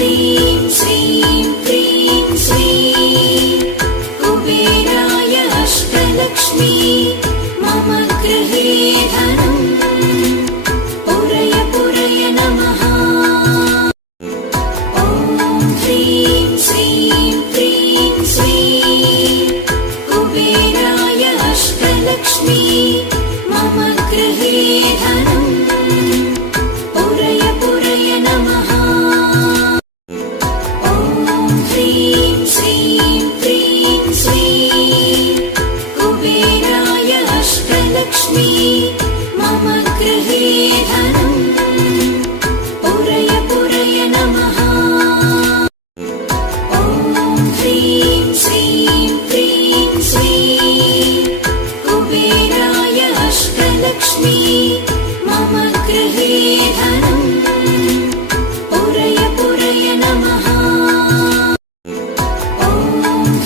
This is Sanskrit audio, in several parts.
ह्रीं श्रीं क्रीं श्रीं कुबेराय अष्टलक्ष्मी मम गृहे धनम् पुरय पुरय नमः। ॐ ह्रीं श्रीं क्रीं श्रीं कुबेराय अष्टलक्ष्मी मम गृहे धनम् पुरय पुरय नमः। ॐ ह्रीं श्रीं क्रीं श्रीं कुबेराय अष्टलक्ष्मी मम गृहे धनम् पुरय पुरय नमः। ॐ ह्रीं श्रीं क्रीं श्रीं कुबेराय अष्टलक्ष्मी मम गृहे धनम् पुरय पुरय नमः। ॐ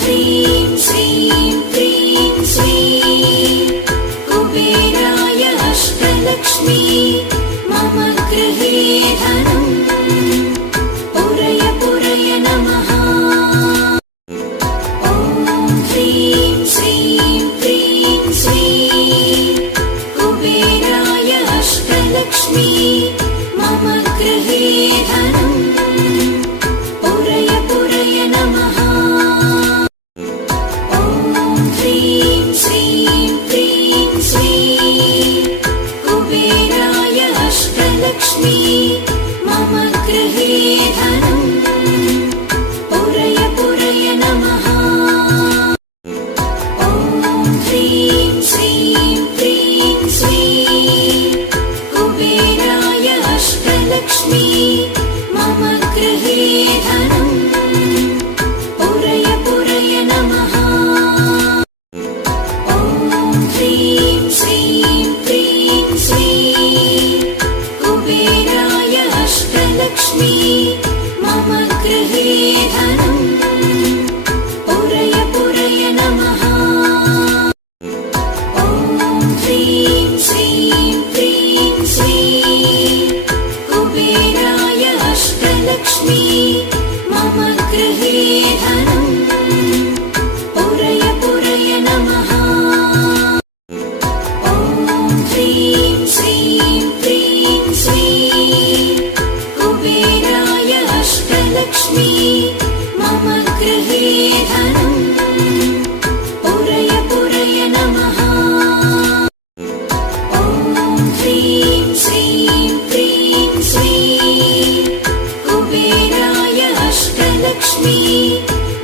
ह्रीं श्रीं क्रीं श्रीं कुबेराय अष्टलक्ष्मी मम गृहे धनम् पुरय पुरय नमः। ॐ ह्रीं श्रीं क्रीं श्रीं कुबेराय अष्टलक्ष्मी मम गृहे धनम् पुरय पुरय नमः। ॐ ह्रीं श्रीं क्रीं श्रीं कुबेराय अष्टलक्ष्मी मम गृहे धनम् पुरय पुरय नमः। ॐ ह्रीं श्रीं क्रीं श्रीं कुबेराय अष्टलक्ष्मी मम गृहे धनम् पुरय पुरय नमः। ॐ ह्रीं श्रीं क्रीं श्रीं कुबेराय अष्टलक्ष्मी मम गृहे धनम् पुरय पुरय नमः। ॐ ह्रीं श्रीं क्रीं श्रीं कुबेराय अष्टलक्ष्मी मम गृहे धनम् पुरय पुरय नमः। ॐ ह्रीं श्रीं क्रीं श्रीं कुबेराय अष्टलक्ष्मी मम गृहे धनम् पुरय पुरय नमः। ॐ ह्रीं श्रीं क्रीं श्रीं कुबेराय अष्टलक्ष्मी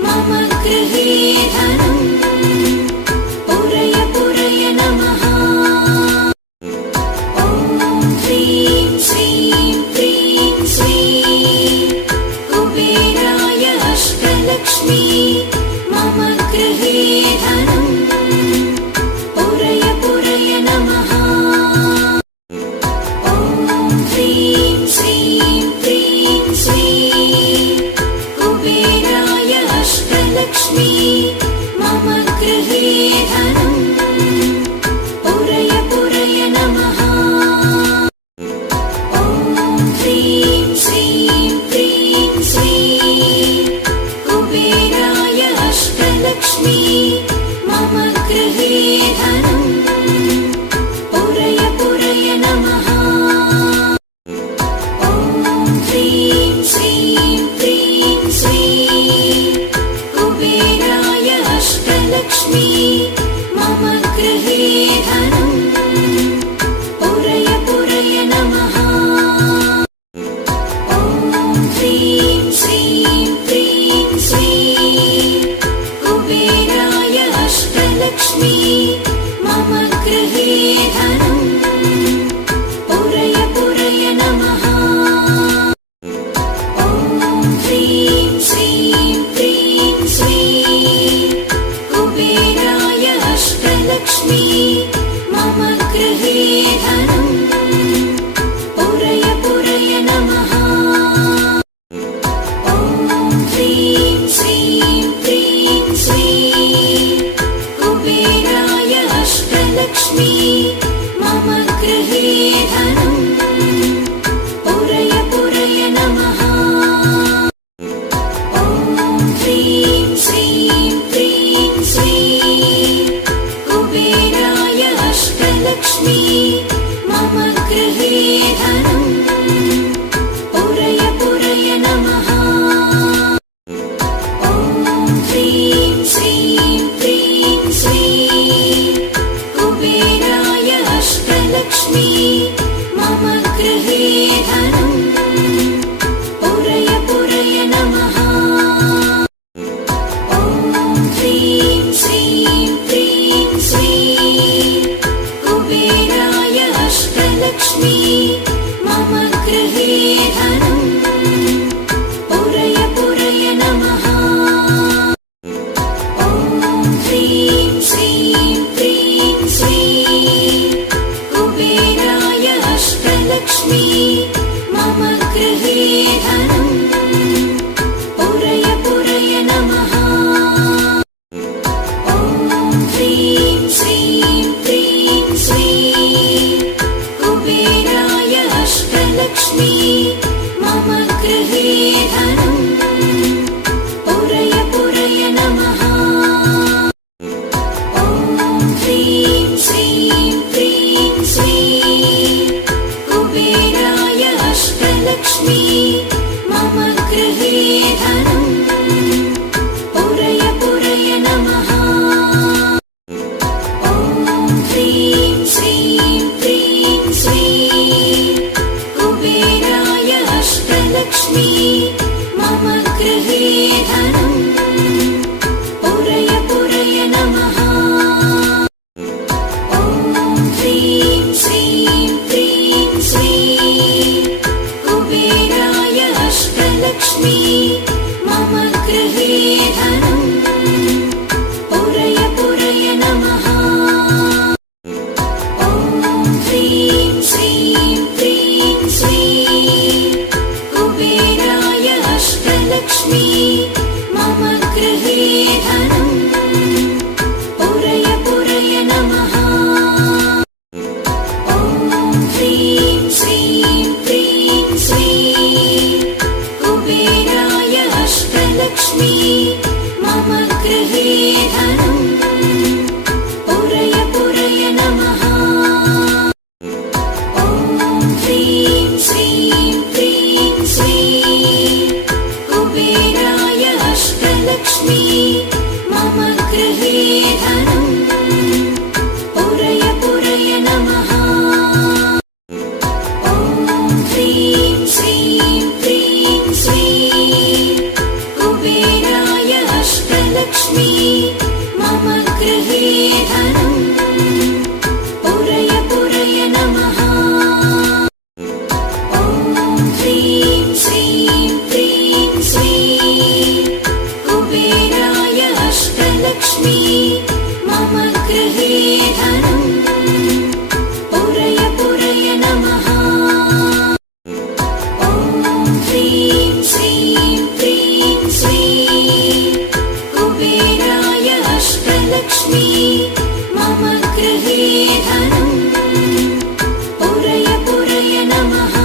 मम गृहे धनम् पुरय पुरय नमः। ॐ ह्रीं श्रीं क्रीं श्रीं कुबेराय अष्टलक्ष्मी मम गृहे धनम् पुरय पुरय नमः। ॐ ह्रीं श्रीं क्रीं श्रीं कुबेराय अष्टलक्ष्मी मम गृहे धनम् पुरय पुरय नमः। ॐ ह्रीं श्रीं क्रीं श्रीं कुबेराय अष्टलक्ष्मी मम गृहे धनम् पुरय पुरय नमः। ॐ ह्रीं श्रीं क्रीं श्रीं कुबेराय अष्टलक्ष्मी मम गृहे धनम् पुरय पुरय नमः। ॐ ह्रीं श्रीं क्रीं श्रीं कुबेराय अष्टलक्ष्मी मम गृहे धनम् पुरय पुरय नमः। ॐ ह्रीं श्रीं क्रीं श्रीं कुबेराय अष्टलक्ष्मी मम गृहे धनम् पुरय पुरय नमः। ॐ ह्रीं श्रीं क्रीं श्रीं कुबेराय अष्टलक्ष्मी मम गृहे धनम् पुरय पुरय नमः। ॐ ह्रीं श्रीं क्रीं श्रीं कुबेराय अष्टलक्ष्मी मम गृहे धनम् पुरय पुरय नमः। ॐ ह्रीं श्रीं क्रीं श्रीं कुबेराय अष्टलक्ष्मी मम गृहे धनम् पुरय पुरय नमः। ॐ ह्रीं श्रीं क्रीं श्रीं कुबेराय अष्टलक्ष्मी मम गृहे धनम् पुरय पुरय नमः। ॐ ह्रीं श्रीं क्रीं श्रीं कुबेराय अष्टलक्ष्मी मम गृहे धनम् पुरय पुरय नमः।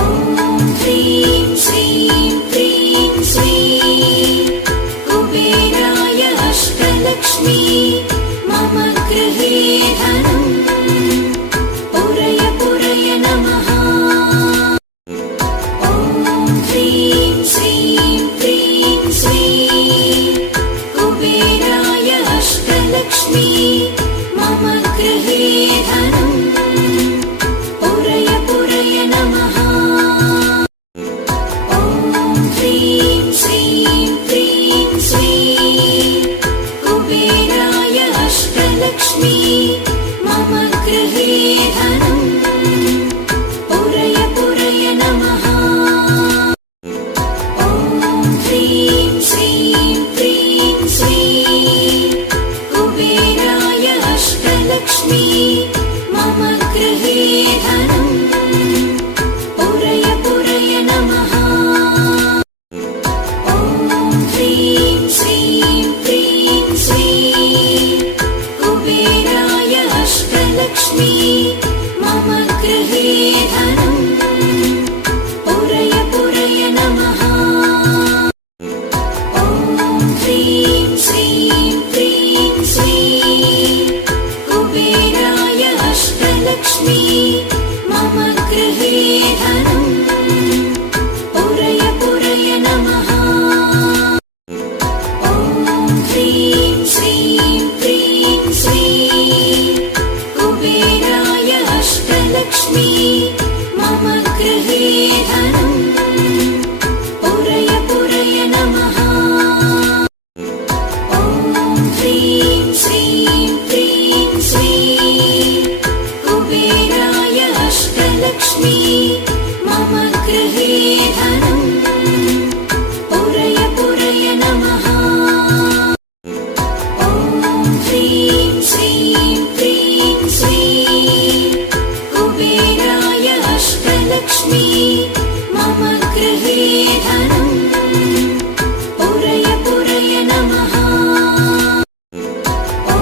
ॐ ह्रीं श्रीं क्रीं श्रीं कुबेराय अष्टलक्ष्मी मम गृहे धनम् पुरय पुरय नमः। ॐ ह्रीं श्रीं क्रीं श्रीं कुबेराय अष्टलक्ष्मी मम गृहे धनम् पुरय पुरय नमः। ॐ ह्रीं श्रीं क्रीं श्रीं कुबेराय अष्टलक्ष्मी मम गृहे धनम् पुरय पुरय नमः। ॐ ह्रीं श्रीं क्रीं श्रीं कुबेराय अष्टलक्ष्मी मम गृहे धनम् पुरय पुरय नमः। ॐ ह्रीं श्रीं क्रीं श्रीं कुबेराय अष्टलक्ष्मी मम गृहे धनम् पुरय पुरय नमः। ॐ ह्रीं श्रीं क्रीं श्रीं कुबेराय अष्टलक्ष्मी मम गृहे धनम् पुरय पुरय नमः। ॐ ह्रीं श्रीं क्रीं श्रीं कुबेराय अष्टलक्ष्मी मम गृहे धनम् पुरय पुरय नमः। ॐ ह्रीं श्रीं क्रीं श्रीं कुबेराय अष्टलक्ष्मी मम गृहे धनम् पुरय पुरय नमः। ॐ ह्रीं श्रीं क्रीं श्रीं कुबेराय अष्टलक्ष्मी मम गृहे धनम् पुरय पुरय नमः। ॐ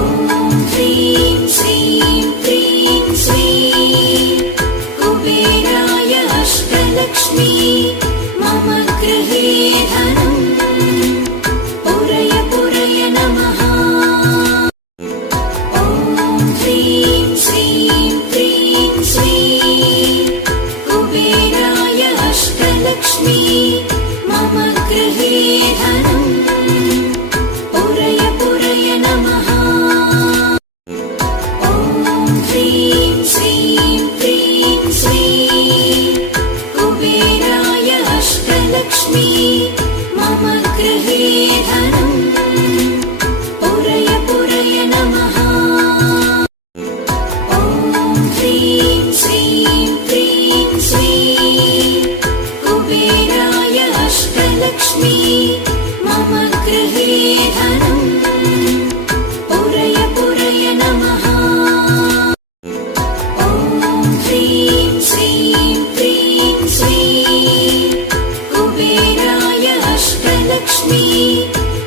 ह्रीं श्रीं क्रीं श्रीं कुबेराय अष्टलक्ष्मी मम गृहे धनम् पुरय पुरय नमः। ॐ ह्रीं श्रीं क्रीं श्रीं कुबेराय कुबेराय अष्टलक्ष्मी मम गृहे धनम् पुरय पुरय नमः। ॐ ह्रीं श्रीं क्रीं श्रीं कुबेराय अष्टलक्ष्मी मम गृहे धनम् पुरय पुरय नमः। ॐ ह्रीं श्रीं क्रीं श्रीं कुबेराय अष्टलक्ष्मी मम गृहे धनम् पुरय पुरय नमः। ॐ ह्रीं श्रीं क्रीं श्रीं कुबेराय अष्टलक्ष्मी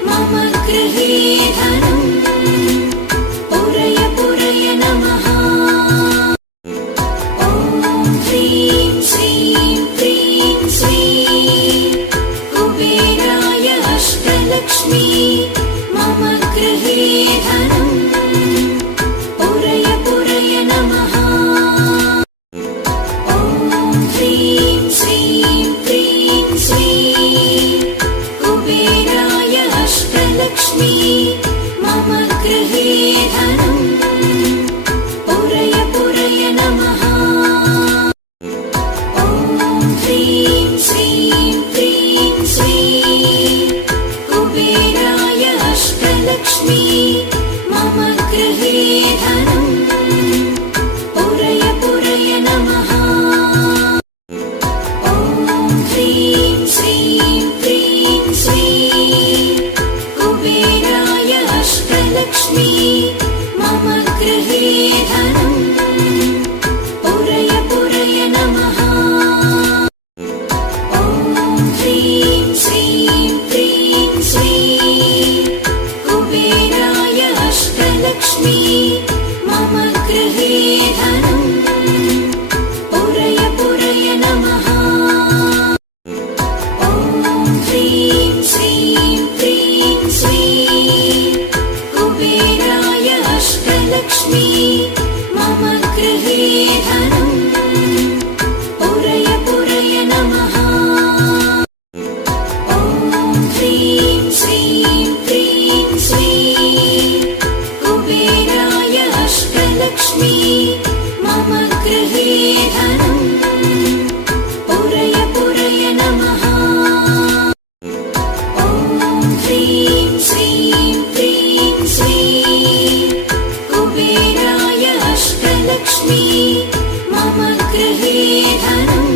मम गृहे धनम् पुरय पुरय नमः। ॐ ह्रीं श्रीं क्रीं श्रीं कुबेराय अष्टलक्ष्मी मम गृहे धनम् पुरय पुरय नमः। ॐ ह्रीं श्रीं क्रीं श्रीं कुबेराय अष्टलक्ष्मी मम गृहे धनम् पुरय पुरय नमः। ॐ ह्रीं श्रीं क्रीं श्रीं कुबेराय अष्टलक्ष्मी मम गृहे धनम् पुरय पुरय नमः। ॐ ह्रीं श्रीं क्रीं श्रीं कुबेराय अष्टलक्ष्मी मम गृहे धनम् पुरय पुरय नमः। ॐ ह्रीं श्रीं क्रीं श्रीं कुबेराय अष्टलक्ष्मी मम गृहे धनम् पुरय पुरय नमः। ॐ ह्रीं श्रीं क्रीं श्रीं कुबेराय अष्टलक्ष्मी मम गृहे धनम् पुरय पुरय नमः। ॐ ह्रीं श्रीं क्रीं श्रीं कुबेराय अष्टलक्ष्मी मम गृहे धनम् पुरय पुरय नमः। ॐ ह्रीं श्रीं क्रीं श्रीं कुबेराय अष्टलक्ष्मी मम गृहे धनम्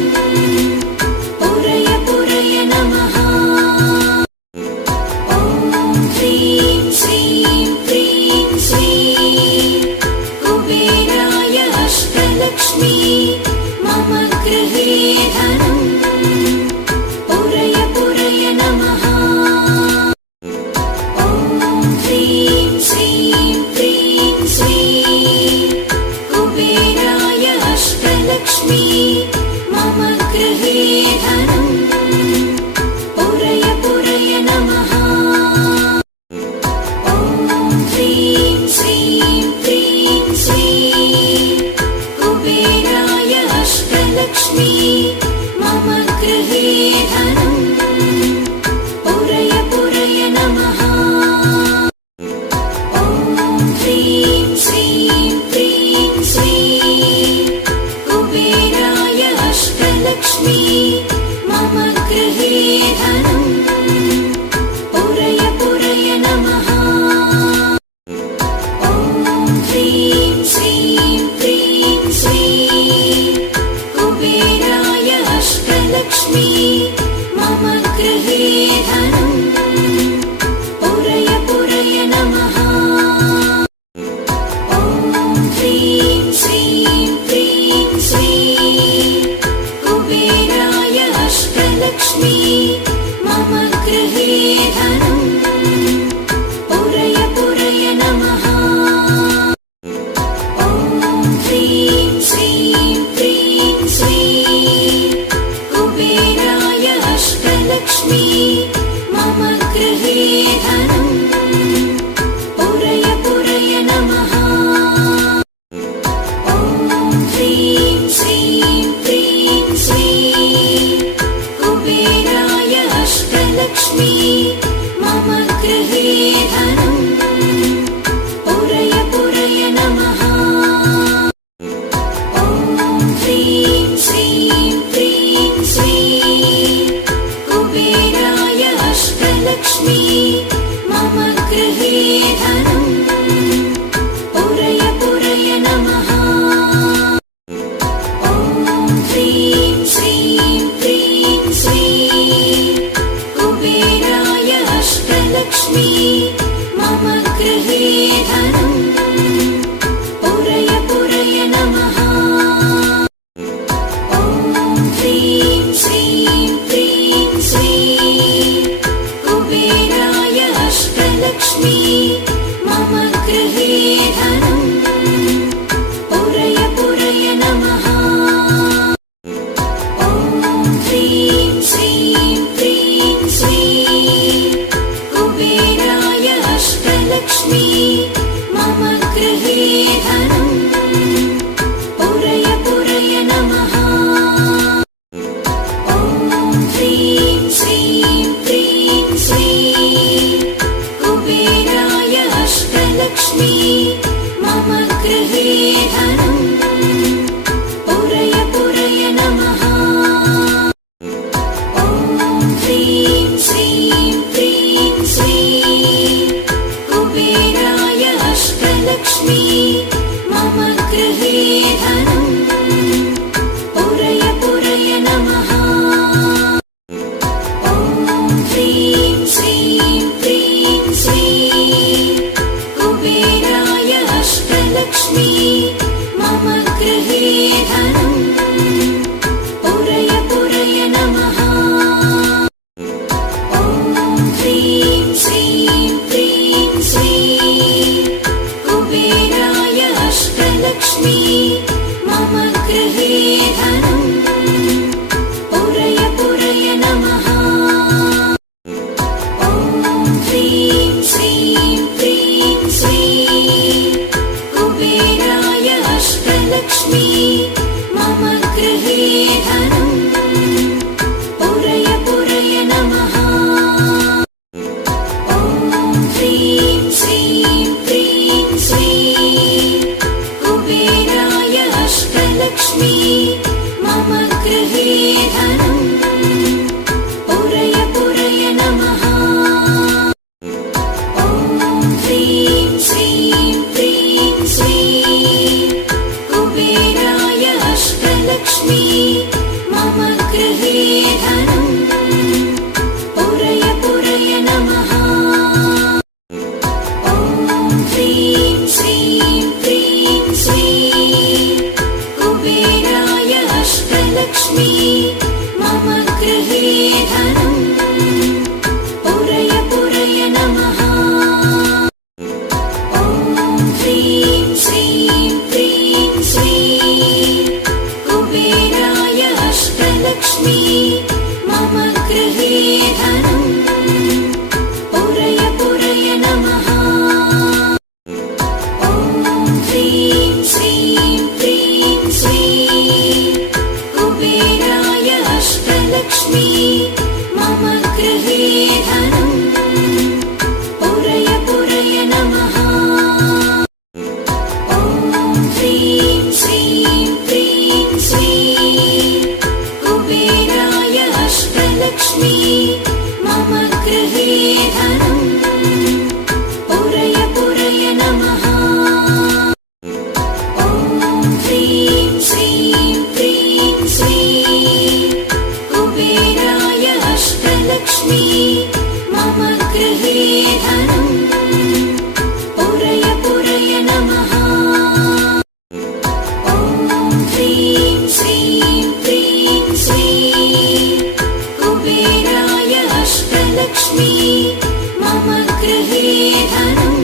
पुरय पुरय नमः। ॐ ह्रीं श्रीं क्रीं श्रीं कुबेराय अष्टलक्ष्मी मम गृहे धनम् पुरय पुरय नमः। ॐ ह्रीं श्रीं क्रीं श्रीं कुबेराय अष्टलक्ष्मी मम गृहे धनम् पुरय पुरय नमः। ॐ ह्रीं श्रीं क्रीं श्रीं कुबेराय अष्टलक्ष्मी मम गृहे धनम् पुरय पुरय नमः। ॐ ह्रीं श्रीं क्रीं श्रीं कुबेराय अष्टलक्ष्मी मम गृहे धनम् पुरय पुरय नमः। ॐ ह्रीं श्रीं क्रीं श्रीं कुबेराय अष्टलक्ष्मी मम गृहे धनम् पुरय पुरय नमः। ॐ ह्रीं श्रीं क्रीं श्रीं कुबेराय अष्टलक्ष्मी मम गृहे धनम् पुरय पुरय नमः। ॐ ह्रीं श्रीं क्रीं श्रीं कुबेराय अष्टलक्ष्मी मम गृहे धनम् पुरय पुरय नमः। ॐ ह्रीं श्रीं क्रीं श्रीं अष्टलक्ष्मी मम गृहे धनम् पुरय पुरय नमः। ॐ ह्रीं श्रीं क्रीं श्रीं कुबेराय अष्टलक्ष्मी मम गृहे धनम् पुरय पुरय नमः। ॐ ह्रीं श्रीं क्रीं श्रीं कुबेराय अष्टलक्ष्मी मम गृहे धनम् पुरय पुरय नमः। ॐ ह्रीं श्रीं क्रीं श्रीं कुबेराय अष्टलक्ष्मी मम गृहे धनम् पुरय पुरय नमः। ॐ ह्रीं श्रीं क्रीं श्रीं कुबेराय अष्टलक्ष्मी मम गृहे धनम् पुरय पुरय नमः। ॐ ह्रीं श्रीं क्रीं श्रीं कुबेराय अष्टलक्ष्मी मम गृहे धनम् पुरय पुरय नमः। ॐ ह्रीं श्रीं क्रीं श्रीं कुबेराय अष्टलक्ष्मी मम गृहे धनम् पुरय पुरय नमः। ॐ ह्रीं श्रीं क्रीं श्रीं कुबेराय अष्टलक्ष्मी मम गृहे धनम् पुरय पुरय नमः। ॐ ह्रीं श्रीं क्रीं श्रीं कुबेराय अष्टलक्ष्मी मम गृहे धनम् पुरय पुरय नमः। ॐ ह्रीं श्रीं क्रीं श्रीं कुबेराय अष्टलक्ष्मी मम गृहे धनम् पुरय पुरय नमः। ॐ ह्रीं श्रीं क्रीं श्रीं कुबेराय अष्टलक्ष्मी मम गृहे धनम् पुरय पुरय नमः। ॐ ह्रीं श्रीं क्रीं श्रीं कुबेराय अष्टलक्ष्मी मम गृहे धनम् पुरय पुरय नमः। ॐ ह्रीं श्रीं क्रीं श्रीं कुबेराय अष्टलक्ष्मी मम गृहे धनम् पुरय पुरय नमः। ॐ ह्रीं श्रीं क्रीं श्रीं कुबेराय अष्टलक्ष्मी मम गृहे धनम् पुरय पुरय नमः। ॐ ह्रीं श्रीं क्रीं श्रीं कुबेराय अष्टलक्ष्मी मम गृहे धनम् पुरय पुरय नमः। ॐ ह्रीं श्रीं क्रीं श्रीं कुबेराय अष्टलक्ष्मी मम गृहे धनम् पुरय पुरय नमः। ॐ ह्रीं श्रीं क्रीं श्रीं कुबेराय अष्टलक्ष्मी मम गृहे धनम् पुरय पुरय नमः। ॐ ह्रीं श्रीं क्रीं श्रीं कुबेराय अष्टलक्ष्मी मम गृहे धनम्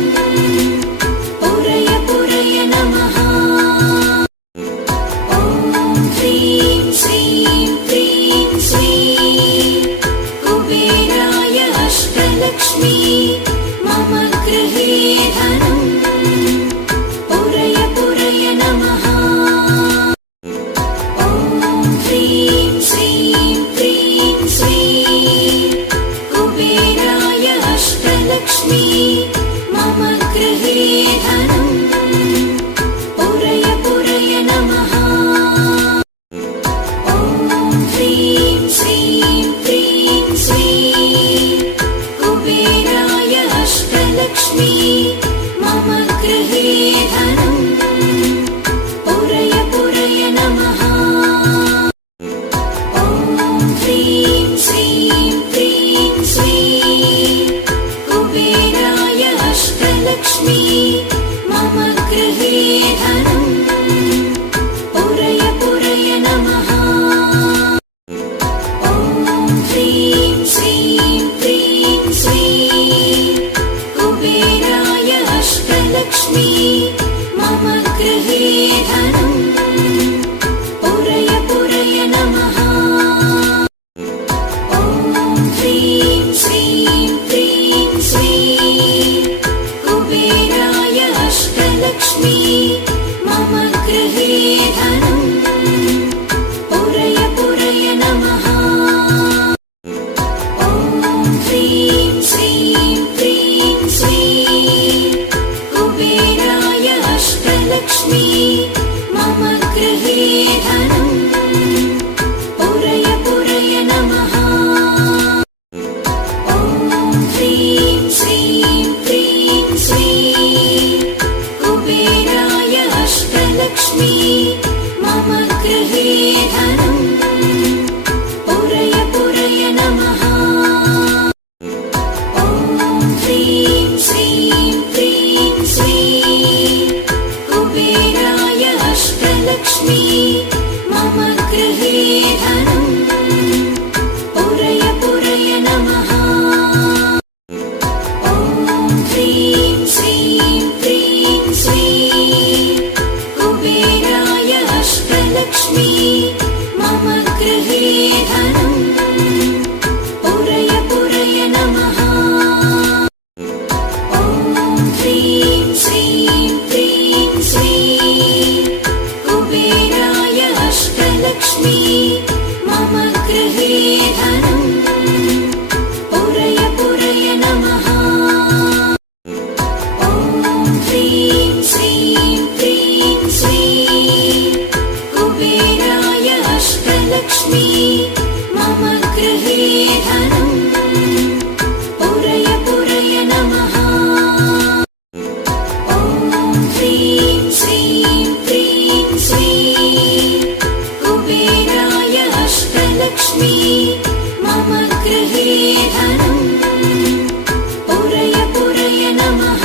पुरय पुरय नमः। ॐ ह्रीं श्रीं क्रीं श्रीं कुबेराय अष्टलक्ष्मी मम गृहे धनम् पुरय पुरय नमः। ॐ ह्रीं श्रीं क्रीं श्रीं मम गृहे धनम् पुरय पुरय नमः। ॐ ह्रीं श्रीं क्रीं श्रीं कुबेराय अष्टलक्ष्मी मम गृहे धनम् पुरय पुरय नमः।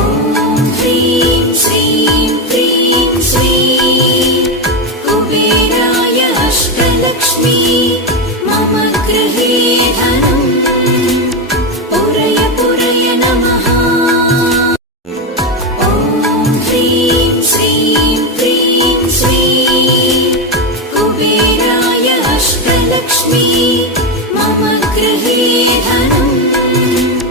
ॐ ह्रीं श्रीं क्रीं श्रीं कुबेराय अष्टलक्ष्मी मम गृहे धनम् पुरय पुरय नमः। ॐ ह्रीं श्रीं क्रीं श्रीं कुबेराय अष्टलक्ष्मी मम गृहे धनम्